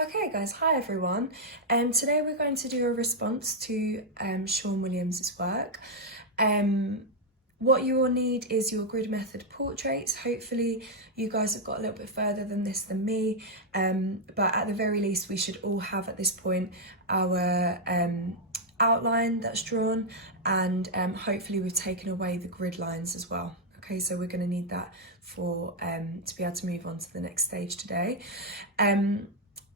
Okay guys, hi everyone. Today we're going to do a response to Sean Williams's work. What you will need is your grid method portraits. Hopefully you guys have got a little bit further than this than me, but at the very least we should all have at this point our outline that's drawn, and hopefully we've taken away the grid lines as well. Okay, so we're going to need that for to be able to move on to the next stage today.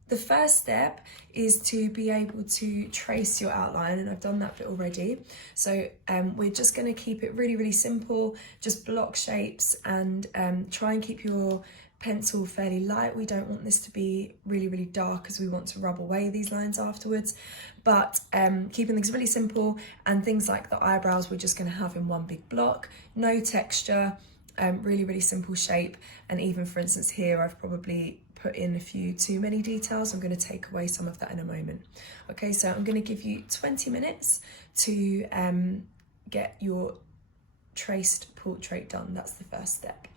The first step is to be able to trace your outline, and I've done that bit already. So we're just going to keep it really simple, just block shapes, and try and keep your pencil fairly light. We don't want this to be really dark, as we want to rub away these lines afterwards. But keeping things really simple, and things like the eyebrows we're just going to have in one big block, no texture, really simple shape. And even for instance here, I've probably put in a few too many details. I'm going to take away some of that in a moment. Okay, so I'm going to give you 20 minutes to get your traced portrait done. That's the first step.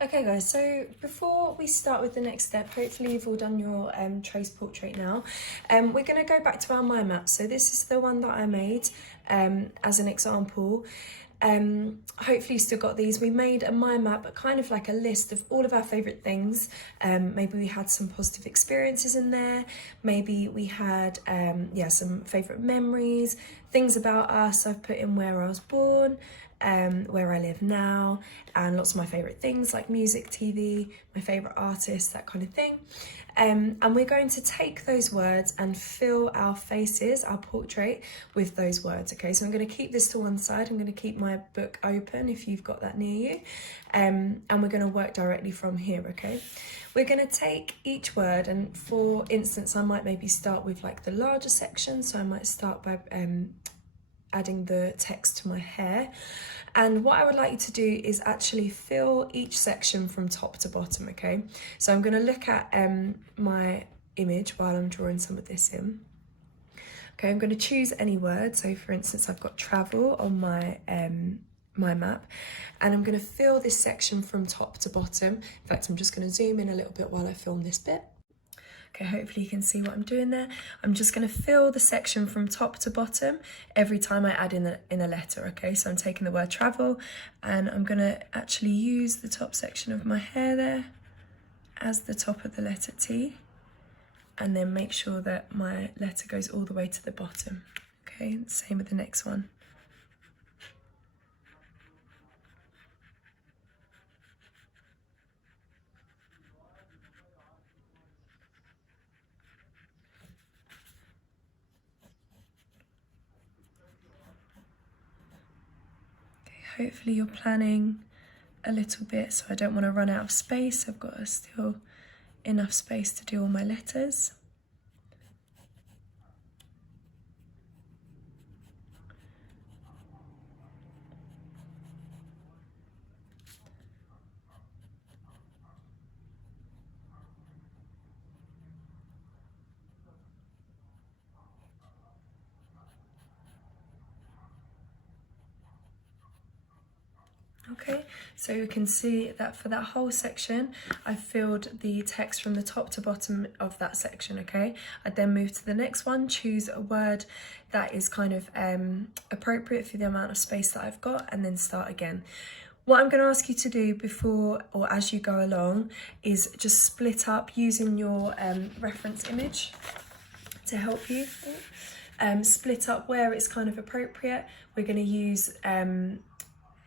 Okay guys, so before we start with the next step, hopefully you've all done your traced portrait now. We're going to go back to our mind map. So this is the one that I made as an example. Hopefully you still got these. We made a mind map, kind of like a list of all of our favourite things. Maybe we had some positive experiences in there. Maybe we had some favourite memories, things about us. I've put in where I was born, where I live now, and lots of my favourite things like music, TV, my favourite artists, that kind of thing. And we're going to take those words and fill our faces, our portrait, with those words. Okay, so I'm going to keep this to one side. I'm going to keep my book open if you've got that near you, and we're going to work directly from here. Okay, we're going to take each word, and for instance I might maybe start with like the larger section. So I might start by adding the text to my hair. And what I would like you to do is actually fill each section from top to bottom. Okay, so I'm going to look at my image while I'm drawing some of this in. Okay, I'm going to choose any word. So for instance, I've got travel on my my map, and I'm going to fill this section from top to bottom. In fact, I'm just going to zoom in a little bit while I film this bit. Okay, hopefully you can see what I'm doing there. I'm just going to fill the section from top to bottom every time I add in a letter. Okay, so I'm taking the word travel, and I'm going to actually use the top section of my hair there as the top of the letter T, and then make sure that my letter goes all the way to the bottom. Okay, same with the next one. Hopefully you're planning a little bit, so I don't want to run out of space. I've got still enough space to do all my letters. Okay, so you can see that for that whole section, I filled the text from the top to bottom of that section. Okay, I then move to the next one, choose a word that is kind of appropriate for the amount of space that I've got, and then start again. What I'm going to ask you to do before or as you go along is just split up using your reference image to help you. Split up where it's kind of appropriate. We're going to use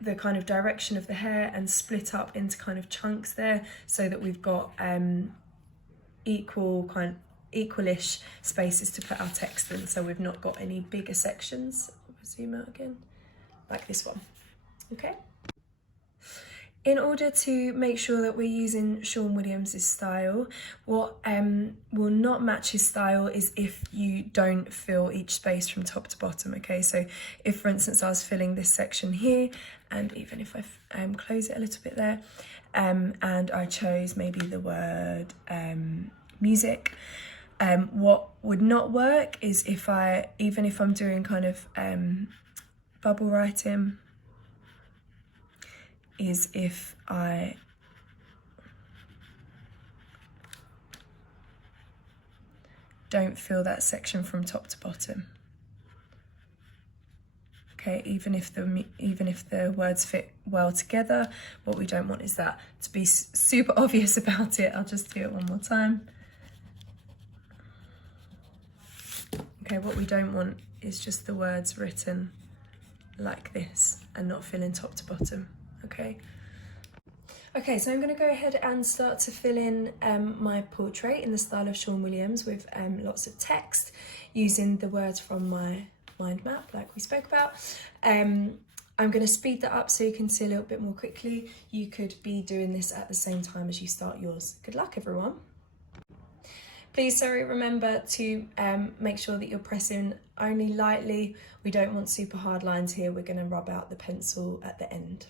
the kind of direction of the hair and split up into kind of chunks there, so that we've got equalish spaces to put our text in, so we've not got any bigger sections. I'll zoom out again, like this one. Okay. In order to make sure that we're using Sean Williams's style, what will not match his style is if you don't fill each space from top to bottom. Okay, so if for instance I was filling this section here, and even if I close it a little bit there, and I chose maybe the word music, what would not work is if even if I'm doing kind of bubble writing, is if I don't fill that section from top to bottom. Okay, even if the words fit well together, what we don't want is that to be super obvious about it. I'll just do it one more time. Okay, what we don't want is just the words written like this and not filling top to bottom, okay? Okay, so I'm going to go ahead and start to fill in my portrait in the style of Sean Williams with lots of text using the words from my mind map like we spoke about. I'm going to speed that up so you can see a little bit more quickly. You could be doing this at the same time as you start yours. Good luck, everyone. Please, remember to make sure that you're pressing only lightly. We don't want super hard lines here. We're going to rub out the pencil at the end.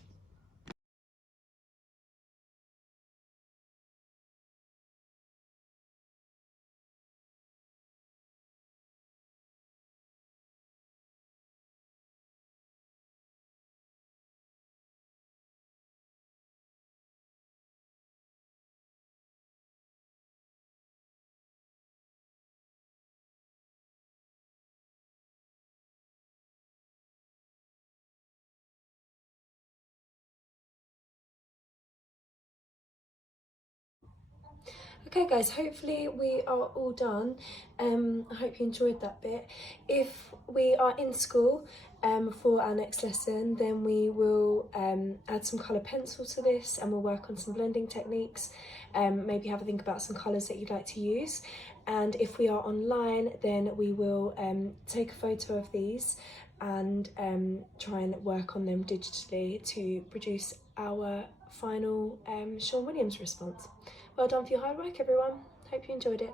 Okay guys, hopefully we are all done. I hope you enjoyed that bit. If we are in school for our next lesson, then we will add some colour pencil to this and we'll work on some blending techniques. Maybe have a think about some colours that you'd like to use. And if we are online, then we will take a photo of these and try and work on them digitally to produce our final Sean Williams response. Well done for your hard work, everyone. Hope you enjoyed it.